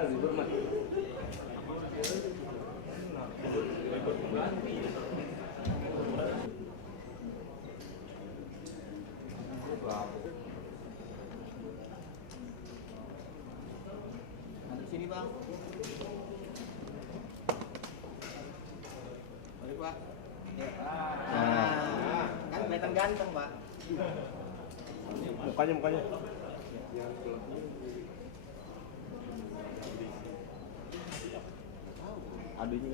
Sini bang. Balik pak. Kan kelihatan ganteng pak. Mukanya. Adanya.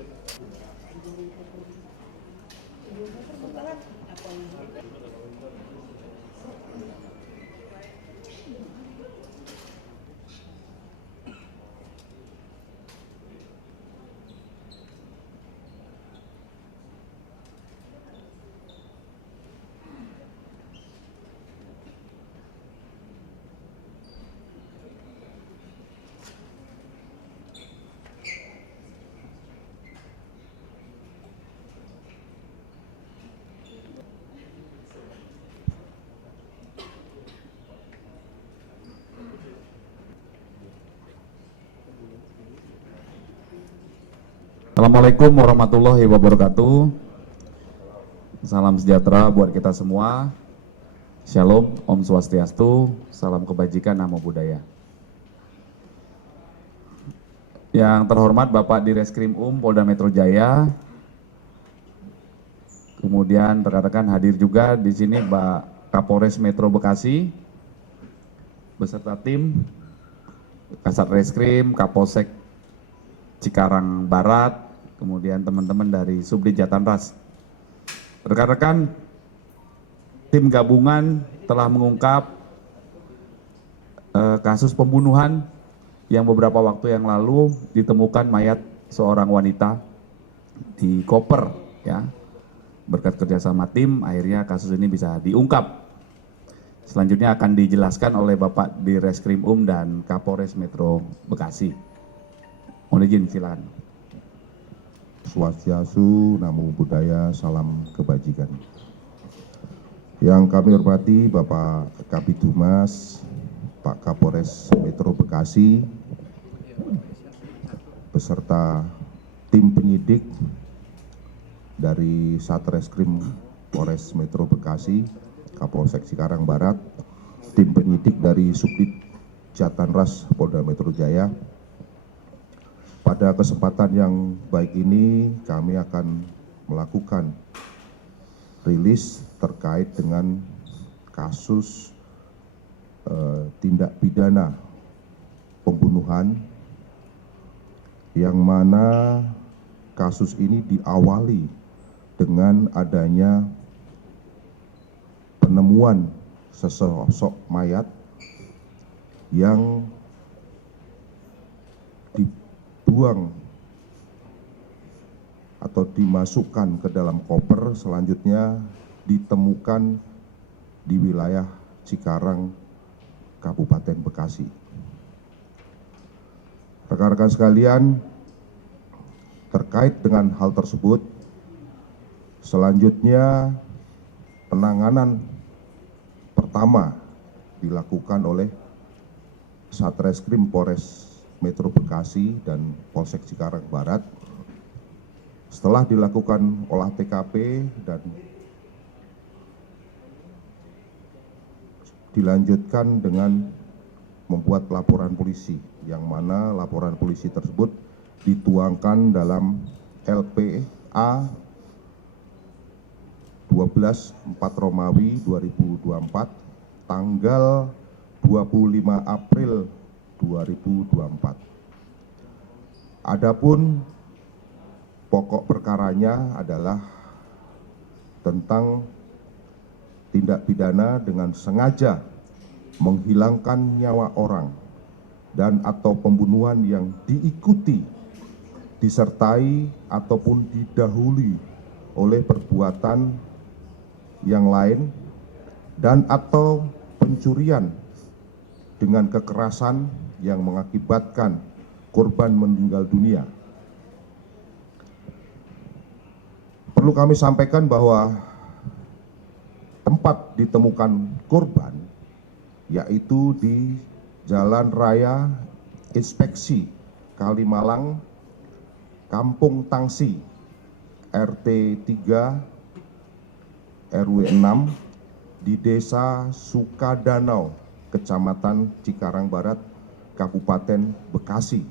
Assalamualaikum warahmatullahi wabarakatuh. Salam sejahtera buat kita semua. Shalom, Om Swastiastu, salam kebajikan, namo buddhaya. Yang terhormat Bapak Direskrim Polda Metro Jaya. Kemudian rekan-rekan hadir juga di sini Pak Kapolres Metro Bekasi beserta tim Kasat Reskrim, Kapolsek Cikarang Barat, kemudian teman-teman dari Subdit Jatanras. Rekan-rekan, tim gabungan telah mengungkap kasus pembunuhan yang beberapa waktu yang lalu ditemukan mayat seorang wanita di koper, ya. Berkat kerjasama tim, akhirnya kasus ini bisa diungkap. Selanjutnya akan dijelaskan oleh Bapak Direskrim dan Kapolres Metro Bekasi. Mohon izin, silakan. Swastiastu, namo buddhaya, salam kebajikan. Yang kami hormati Bapak Kabid Humas, Pak Kapolres Metro Bekasi, beserta tim penyidik dari Satreskrim Polres Metro Bekasi, Kapolsek Cikarang Barat, tim penyidik dari Subdit Jatanras Polda Metro Jaya. Pada kesempatan yang baik ini kami akan melakukan rilis terkait dengan kasus tindak pidana pembunuhan yang mana kasus ini diawali dengan adanya penemuan sesosok mayat yang dibuang atau dimasukkan ke dalam koper, selanjutnya ditemukan di wilayah Cikarang, Kabupaten Bekasi. Rekan-rekan sekalian, terkait dengan hal tersebut, selanjutnya penanganan pertama dilakukan oleh Satreskrim Polres Metro Bekasi dan Polsek Cikarang Barat. Setelah dilakukan olah TKP dan dilanjutkan dengan membuat laporan polisi, yang mana laporan polisi tersebut dituangkan dalam LPA 12/4 Romawi 2024 tanggal 25 April 2024. Adapun pokok perkaranya adalah tentang tindak pidana dengan sengaja menghilangkan nyawa orang dan atau pembunuhan yang diikuti, disertai ataupun didahului oleh perbuatan yang lain dan atau pencurian dengan kekerasan yang mengakibatkan korban meninggal dunia. Perlu kami sampaikan bahwa tempat ditemukan korban yaitu di Jalan Raya Inspeksi Kalimalang, Kampung Tangsi, RT 3 RW 6 di Desa Sukadanau, Kecamatan Cikarang Barat, Kabupaten Bekasi,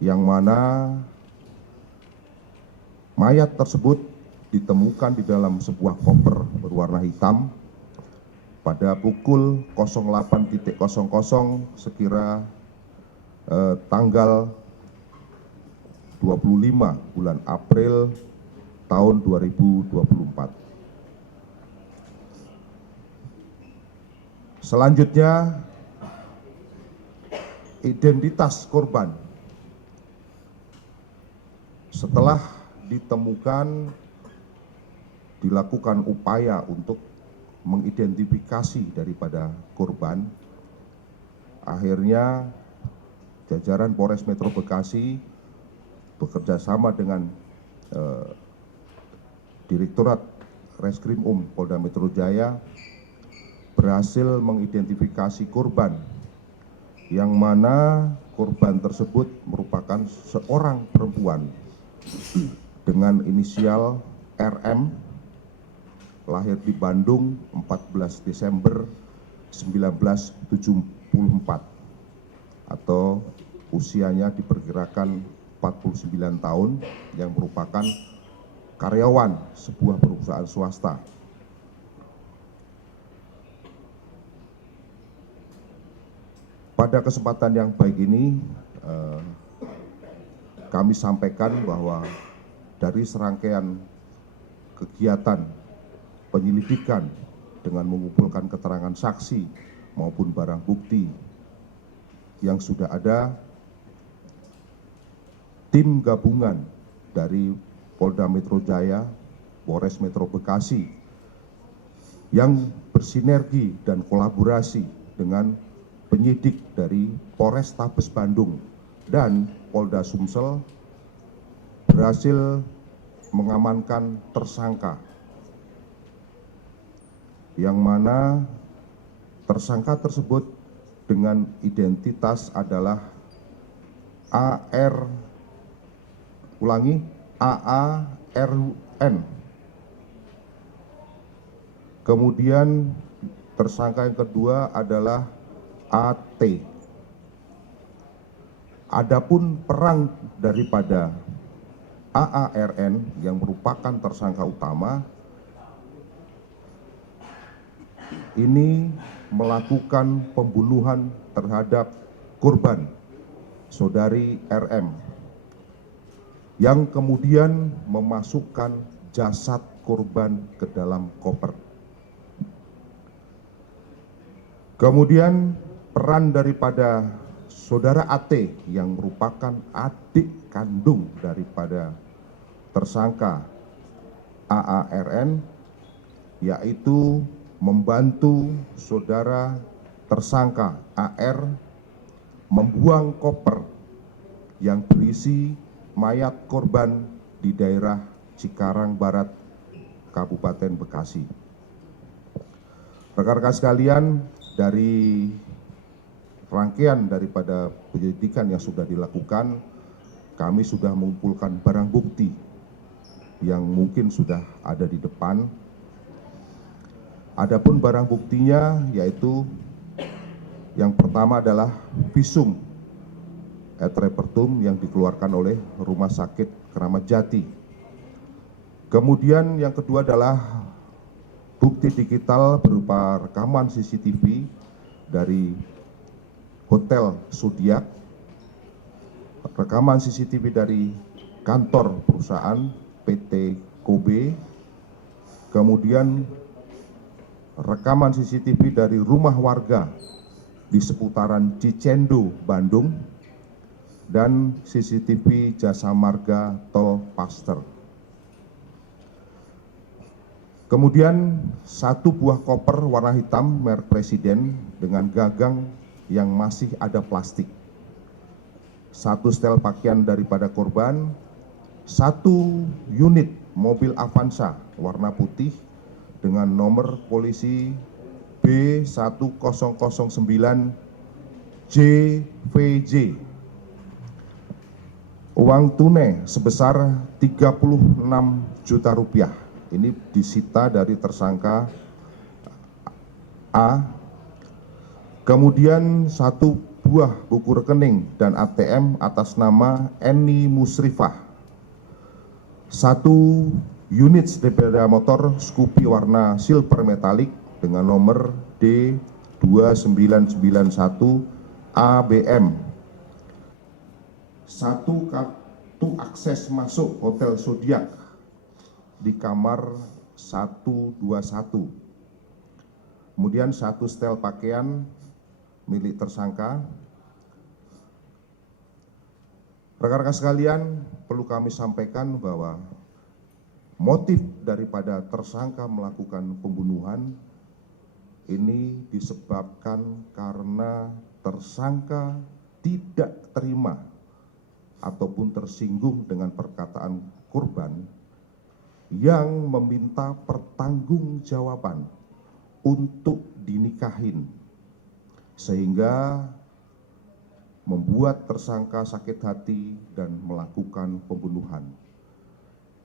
yang mana mayat tersebut ditemukan di dalam sebuah koper berwarna hitam pada pukul 08.00 sekira tanggal 25 bulan April tahun 2024. Selanjutnya, identitas korban. Setelah ditemukan, dilakukan upaya untuk mengidentifikasi daripada korban. Akhirnya, jajaran Polres Metro Bekasi bekerja sama dengan Direktorat Reskrim Polda Metro Jaya berhasil mengidentifikasi korban, yang mana korban tersebut merupakan seorang perempuan dengan inisial RM, lahir di Bandung 14 Desember 1974, atau usianya diperkirakan 49 tahun, yang merupakan karyawan sebuah perusahaan swasta. Pada kesempatan yang baik ini, kami sampaikan bahwa dari serangkaian kegiatan penyelidikan dengan mengumpulkan keterangan saksi maupun barang bukti yang sudah ada, tim gabungan dari Polda Metro Jaya, Polres Metro Bekasi yang bersinergi dan kolaborasi dengan penyidik dari Polrestabes Bandung dan Polda Sumsel berhasil mengamankan tersangka, yang mana tersangka tersebut dengan identitas adalah AARN. Kemudian tersangka yang kedua adalah AT. Adapun peran daripada AARN yang merupakan tersangka utama ini melakukan pembunuhan terhadap korban saudari RM, yang kemudian memasukkan jasad korban ke dalam koper. Kemudian peran daripada saudara AT yang merupakan adik kandung daripada tersangka AARN, yaitu membantu saudara tersangka AR membuang koper yang berisi mayat korban di daerah Cikarang Barat, Kabupaten Bekasi. Rekan-rekan sekalian, dari rangkaian daripada penyelidikan yang sudah dilakukan, kami sudah mengumpulkan barang bukti yang mungkin sudah ada di depan. Adapun barang buktinya yaitu yang pertama adalah visum et repertum yang dikeluarkan oleh Rumah Sakit Kramat Jati. Kemudian yang kedua adalah bukti digital berupa rekaman CCTV dari Hotel Zodiac, rekaman CCTV dari kantor perusahaan PT Kobe, kemudian rekaman CCTV dari rumah warga di seputaran Cicendo, Bandung, dan CCTV Jasa Marga Tol Paster. Kemudian satu buah koper warna hitam merek Presiden dengan gagang yang masih ada plastik. Satu setel pakaian daripada korban, satu unit mobil Avanza warna putih dengan nomor polisi B1009 JVJ uang tunai sebesar 36 juta rupiah. Ini disita dari tersangka A. Kemudian 1 buah buku rekening dan ATM atas nama Eni Musrifah. 1 unit sepeda motor Scoopy warna silver metalik dengan nomor D2991 ABM. 1 kartu akses masuk Hotel Zodiac di kamar 121. Kemudian 1 setel pakaian milik tersangka. Rekan-rekan sekalian, perlu kami sampaikan bahwa motif daripada tersangka melakukan pembunuhan ini disebabkan karena tersangka tidak terima ataupun tersinggung dengan perkataan korban yang meminta pertanggungjawaban untuk dinikahin, sehingga membuat tersangka sakit hati dan melakukan pembunuhan.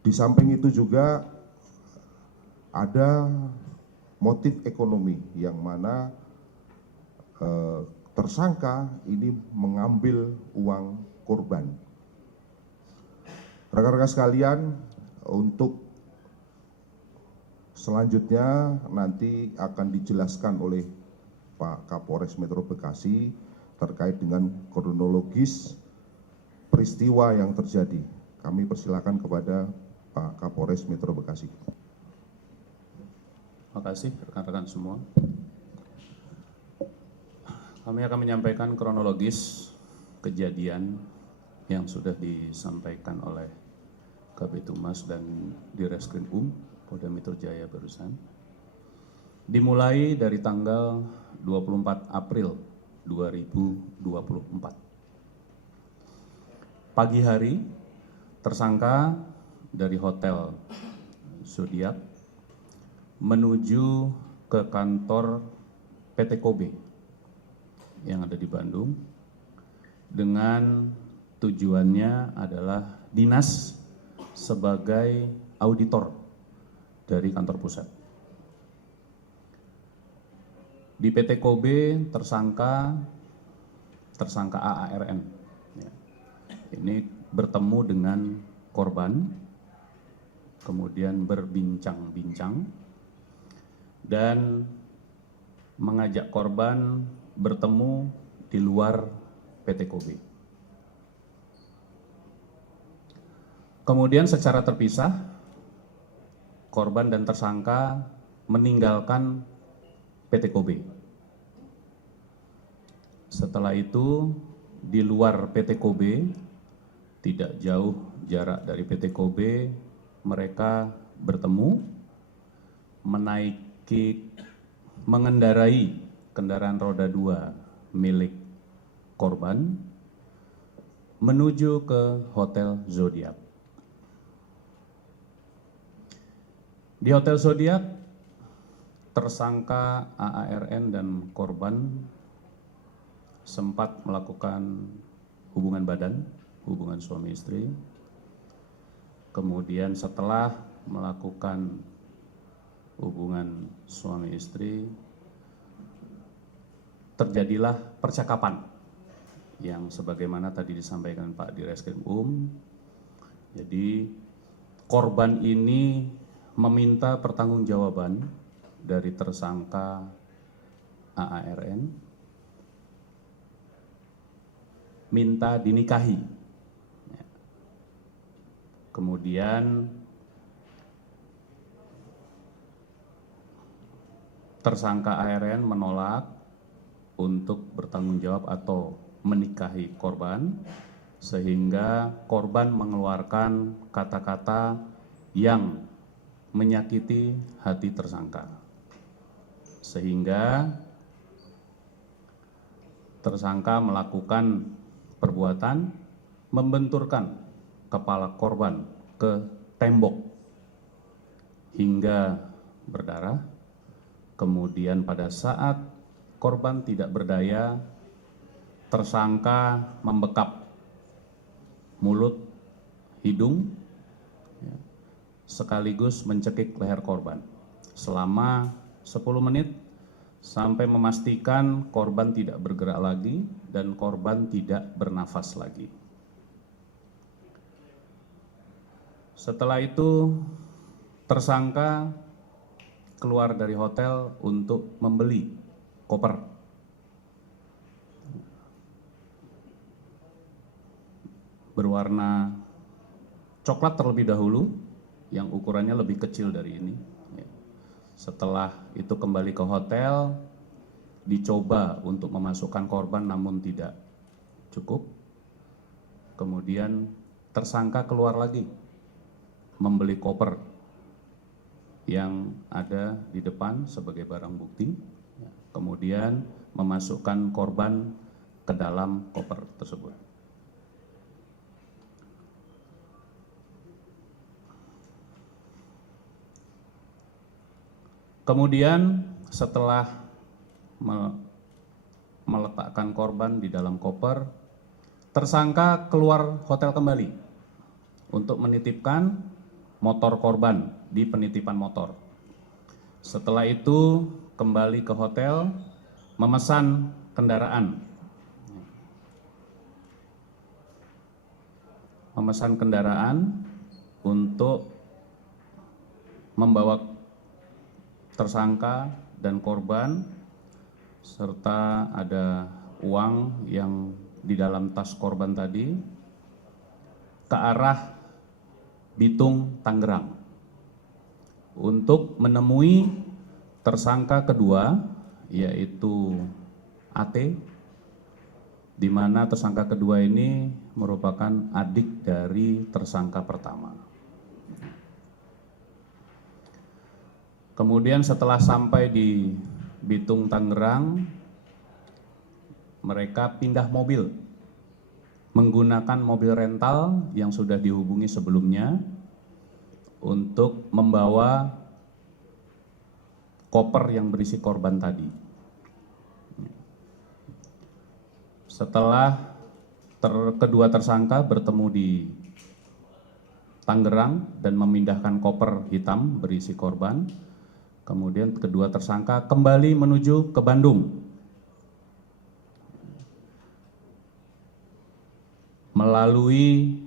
Di samping itu juga ada motif ekonomi yang mana tersangka ini mengambil uang korban. Rekan-rekan sekalian, untuk selanjutnya nanti akan dijelaskan oleh Pak Kapolres Metro Bekasi terkait dengan kronologis peristiwa yang terjadi. Kami persilakan kepada Pak Kapolres Metro Bekasi. Terima kasih rekan-rekan semua. Kami akan menyampaikan kronologis kejadian yang sudah disampaikan oleh Kabid Humas dan Direskrim Polda Metro Jaya barusan. Dimulai dari tanggal 24 April 2024. Pagi hari, tersangka dari Hotel Zodiac menuju ke kantor PT Kobe yang ada di Bandung dengan tujuannya adalah dinas sebagai auditor dari kantor pusat. Di PT Kobe tersangka AARN ini bertemu dengan korban, kemudian berbincang-bincang dan mengajak korban bertemu di luar PT Kobe. Kemudian secara terpisah, korban dan tersangka meninggalkan PT Kobe. Setelah itu, di luar PT Kobe, tidak jauh jarak dari PT Kobe, mereka bertemu, mengendarai kendaraan roda 2 milik korban, menuju ke Hotel Zodiac. Di Hotel Zodiac, tersangka AARN dan korban sempat melakukan hubungan badan, hubungan suami istri. Kemudian setelah melakukan hubungan suami istri, terjadilah percakapan yang sebagaimana tadi disampaikan Pak Direskrim Jadi korban ini meminta pertanggungjawaban dari tersangka AARN, minta dinikahi. Kemudian tersangka ARN menolak untuk bertanggung jawab atau menikahi korban, sehingga korban mengeluarkan kata-kata yang menyakiti hati tersangka, sehingga tersangka melakukan perbuatan membenturkan kepala korban ke tembok hingga berdarah. Kemudian pada saat korban tidak berdaya, tersangka membekap mulut, hidung, ya, sekaligus mencekik leher korban selama 10 menit sampai memastikan korban tidak bergerak lagi dan korban tidak bernafas lagi. Setelah itu tersangka keluar dari hotel untuk membeli koper. Berwarna coklat terlebih dahulu, yang ukurannya lebih kecil dari ini. Setelah itu kembali ke hotel, dicoba untuk memasukkan korban namun tidak cukup. Kemudian tersangka keluar lagi membeli koper yang ada di depan sebagai barang bukti, kemudian memasukkan korban ke dalam koper tersebut. Kemudian setelah meletakkan korban di dalam koper, tersangka keluar hotel kembali untuk menitipkan motor korban di penitipan motor. Setelah itu kembali ke hotel, memesan kendaraan. Memesan kendaraan untuk membawa tersangka dan korban, serta ada uang yang di dalam tas korban tadi, ke arah Bitung, Tangerang, untuk menemui tersangka kedua, yaitu AT, di mana tersangka kedua ini merupakan adik dari tersangka pertama. Kemudian setelah sampai di Bitung, Tangerang, mereka pindah mobil menggunakan mobil rental yang sudah dihubungi sebelumnya untuk membawa koper yang berisi korban tadi. Setelah kedua tersangka bertemu di Tangerang dan memindahkan koper hitam berisi korban, kemudian kedua tersangka kembali menuju ke Bandung melalui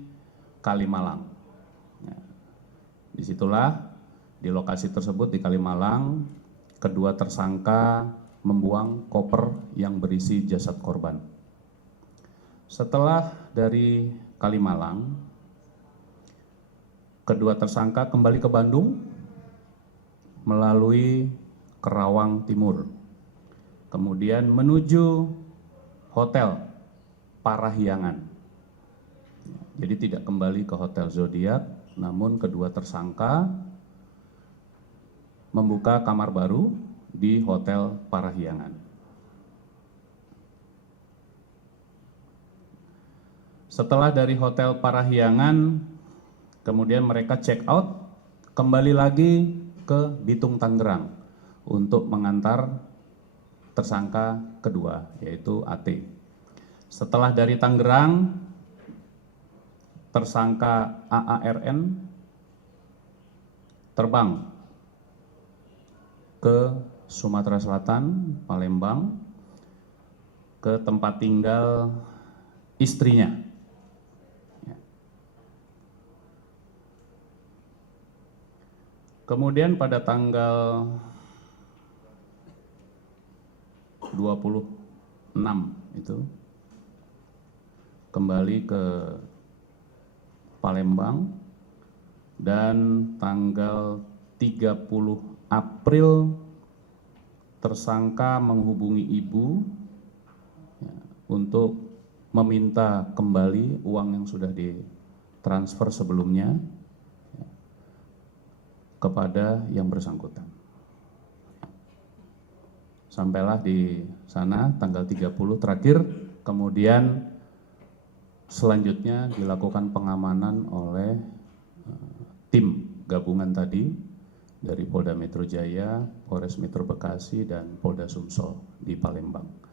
Kalimalang. Disitulah di lokasi tersebut di Kalimalang, kedua tersangka membuang koper yang berisi jasad korban. Setelah dari Kalimalang, kedua tersangka kembali ke Bandung melalui Kerawang Timur, kemudian menuju Hotel Parahyangan. Jadi tidak kembali ke Hotel Zodiac, namun kedua tersangka membuka kamar baru di Hotel Parahyangan. Setelah dari Hotel Parahyangan, kemudian mereka check out, kembali lagi ke Bitung, Tangerang untuk mengantar tersangka kedua, yaitu AT. Setelah dari Tangerang, tersangka AARN terbang ke Sumatera Selatan, Palembang, ke tempat tinggal istrinya. Kemudian pada tanggal 26 itu kembali ke Palembang, dan tanggal 30 April tersangka menghubungi ibu untuk meminta kembali uang yang sudah ditransfer sebelumnya kepada yang bersangkutan. Sampailah di sana tanggal 30 terakhir, kemudian selanjutnya dilakukan pengamanan oleh tim gabungan tadi dari Polda Metro Jaya, Polres Metro Bekasi, dan Polda Sumsel di Palembang.